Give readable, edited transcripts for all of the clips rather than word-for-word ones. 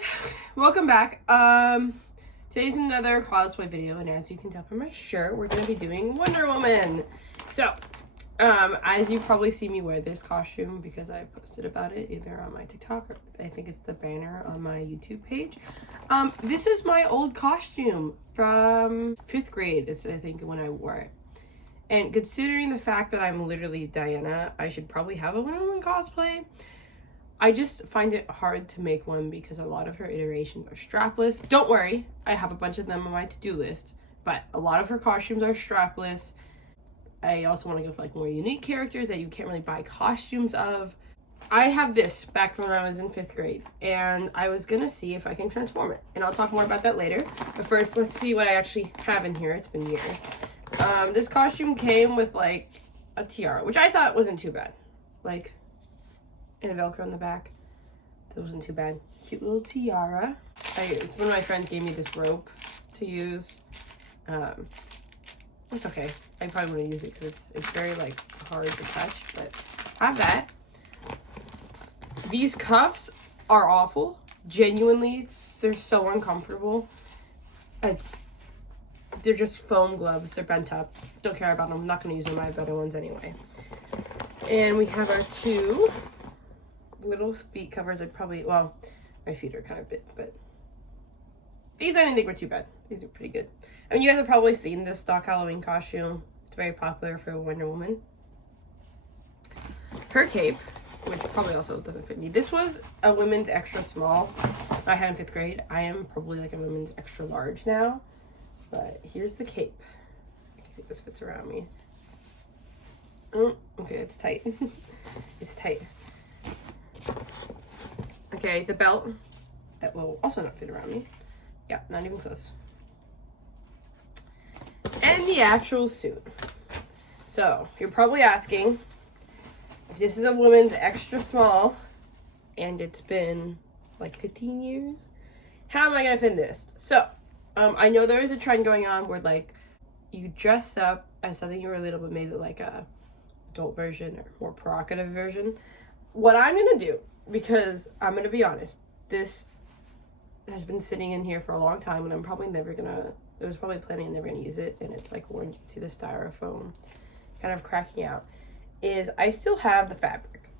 guys, welcome back. Today's another cosplay video, and as you can tell from my shirt, we're gonna be doing Wonder Woman. So, as you've probably seen me wear this costume because I posted about it either on my TikTok or I think it's the banner on my YouTube page. This is my old costume from 5th grade. It's I think when I wore it. And considering the fact that I'm literally Diana, I should probably have a Wonder Woman cosplay. I just find it hard to make one because a lot of her iterations are strapless. Don't worry, I have a bunch of them on my to-do list, but a lot of her costumes are strapless. I also want to go for like more unique characters that you can't really buy costumes of. I have this back from when I was in 5th grade, and I was gonna see if I can transform it, and I'll talk more about that later. But first, let's see what I actually have in here. It's been years. This costume came with like a tiara, which I thought wasn't too bad. Like, and a Velcro in the back. That wasn't too bad. Cute little tiara. One of my friends gave me this rope to use. It's okay. I probably wouldn't use it because it's very like hard to touch, but I have that. These cuffs are awful. Genuinely, they're so uncomfortable. They're just foam gloves. They're bent up. Don't care about them. I'm not going to use them. I have better ones anyway. And we have our two little feet covers. Are probably, well, my feet are kind of bit, but these I didn't think were too bad. These are pretty good. I mean, you guys have probably seen this stock Halloween costume. It's very popular for Wonder Woman. Her cape, which probably also doesn't fit me. This was a women's extra small I had in 5th grade. I am probably like a women's extra large now, but here's the cape. You can see if this fits around me. Oh, okay, it's tight. It's tight. Okay, the belt, that will also not fit around me. Yeah, not even close. And the actual suit. So, you're probably asking, if this is a woman's extra small, and it's been like 15 years, how am I gonna fit this? So, I know there is a trend going on where like, you dressed up as something you were little but made it like a adult version or more provocative version. What I'm gonna do, because I'm gonna be honest, this has been sitting in here for a long time and I'm probably never gonna, I was probably planning on never gonna use it, and it's like worn. You can see the styrofoam kind of cracking out, is I still have the fabric.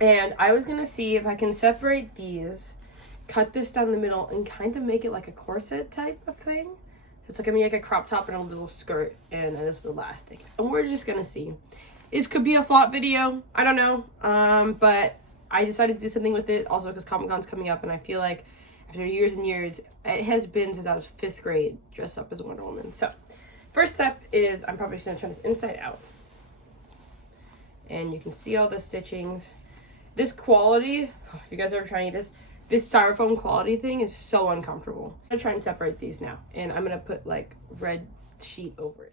And I was gonna see if I can separate these, cut this down the middle, and kind of make it like a corset type of thing. So it's like, I mean, like a crop top and a little skirt, and this is elastic. And we're just gonna see. This could be a flop video. I don't know. But I decided to do something with it also because Comic-Con's coming up, and I feel like after years and years, it has been since I was 5th grade dressed up as a Wonder Woman. So first step is I'm probably just gonna turn this inside out. And you can see all the stitchings. This quality, if you guys are trying this styrofoam quality thing is so uncomfortable. I'm gonna try and separate these now, and I'm gonna put like red sheet over it.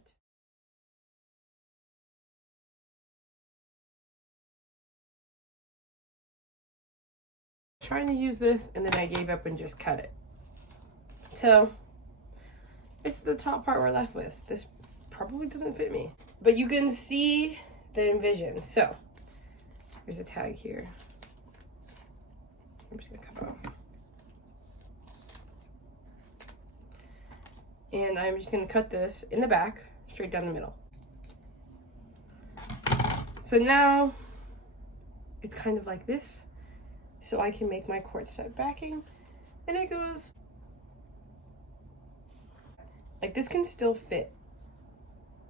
Trying to use this, and then I gave up and just cut it. So it's the top part we're left with. This probably doesn't fit me, but you can see the envision. So there's a tag here. I'm just gonna cut it off, and I'm just gonna cut this in the back straight down the middle. So now it's kind of like this. So I can make my cord stud backing, and it goes like this. Can still fit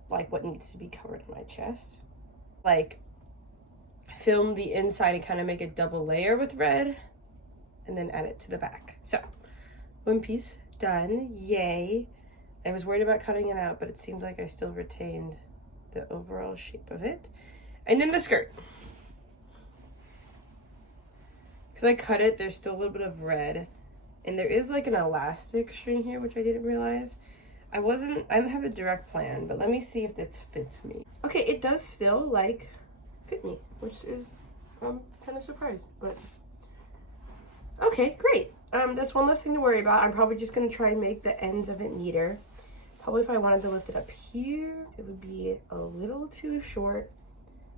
like what needs to be covered in my chest. Like film the inside and kind of make a double layer with red, and then add it to the back. So one piece done, yay. I was worried about cutting it out, but it seemed like I still retained the overall shape of it. And then the skirt. Because I cut it, there's still a little bit of red. And there is like an elastic string here, which I didn't realize. I didn't have a direct plan, but let me see if this fits me. Okay, it does still like fit me, which is, I'm kind of surprised, but okay, great. That's one less thing to worry about. I'm probably just gonna try and make the ends of it neater. Probably if I wanted to lift it up here, it would be a little too short.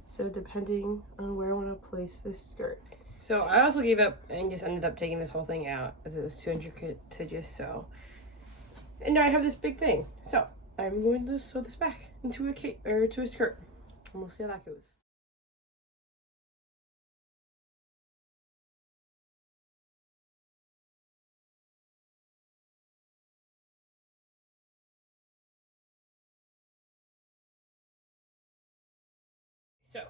So depending on where I want to place this skirt. So I also gave up and just ended up taking this whole thing out as it was too intricate to just sew. And now I have this big thing. So I'm going to sew this back into a cape or to a skirt. And we'll see how that goes. So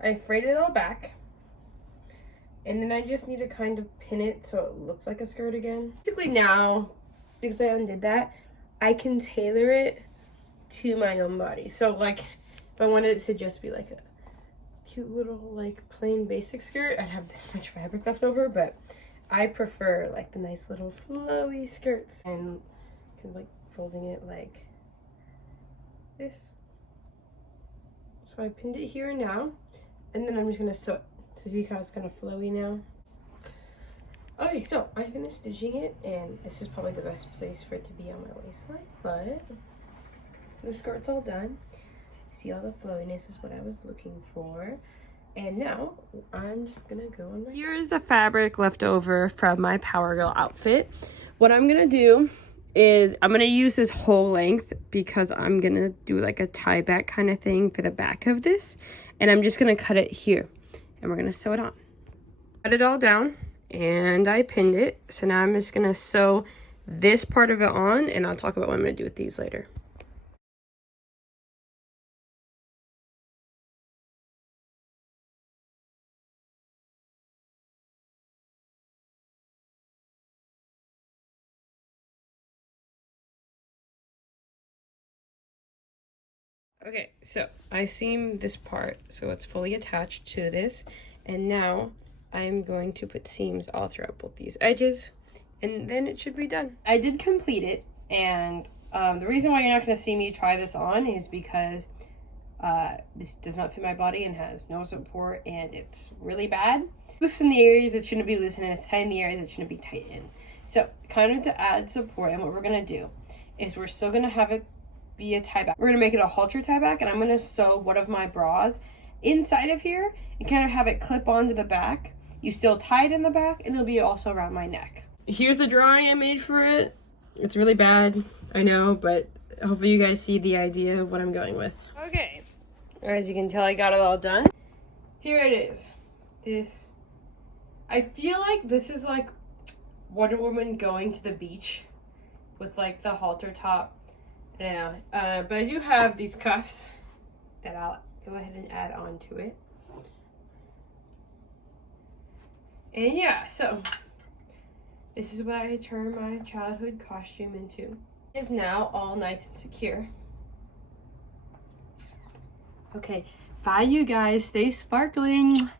I frayed it all back. And then I just need to kind of pin it so it looks like a skirt again. Basically now, because I undid that, I can tailor it to my own body. So like, if I wanted it to just be like a cute little like plain basic skirt, I'd have this much fabric left over, but I prefer like the nice little flowy skirts and kind of like folding it like this. So I pinned it here and now, and then I'm just gonna sew it. So see how it's kind of flowy now? Okay, so I finished stitching it, and this is probably the best place for it to be on my waistline, but the skirt's all done. See, all the flowiness is what I was looking for. And now I'm just gonna go on my... Here's the fabric left over from my Power Girl outfit. What I'm gonna do is I'm gonna use this whole length because I'm gonna do like a tie back kind of thing for the back of this. And I'm just gonna cut it here. And we're gonna sew it on. Cut it all down and I pinned it. So now I'm just gonna sew this part of it on, and I'll talk about what I'm gonna do with these later. Okay, so I seam this part so it's fully attached to this, and now I'm going to put seams all throughout both these edges, and then it should be done. I did complete it, and the reason why you're not going to see me try this on is because this does not fit my body and has no support, and it's really bad. Loosen the areas that shouldn't be loosened, and it's tighten the areas that shouldn't be tightened. So kind of to add support, and what we're going to do is we're still going to have it be a tie back. We're gonna make it a halter tie back, and I'm gonna sew one of my bras inside of here and kind of have it clip onto the back. You still tie it in the back, and it'll be also around my neck. Here's the drawing I made for it. It's really bad, I know, but hopefully you guys see the idea of what I'm going with. Okay, as you can tell, I got it all done. Here it is. I feel like this is like Wonder Woman going to the beach with like the halter top. I don't know, but I do have these cuffs that I'll go ahead and add on to it. And yeah, so this is what I turn my childhood costume into. It is now all nice and secure. Okay, bye you guys, stay sparkling.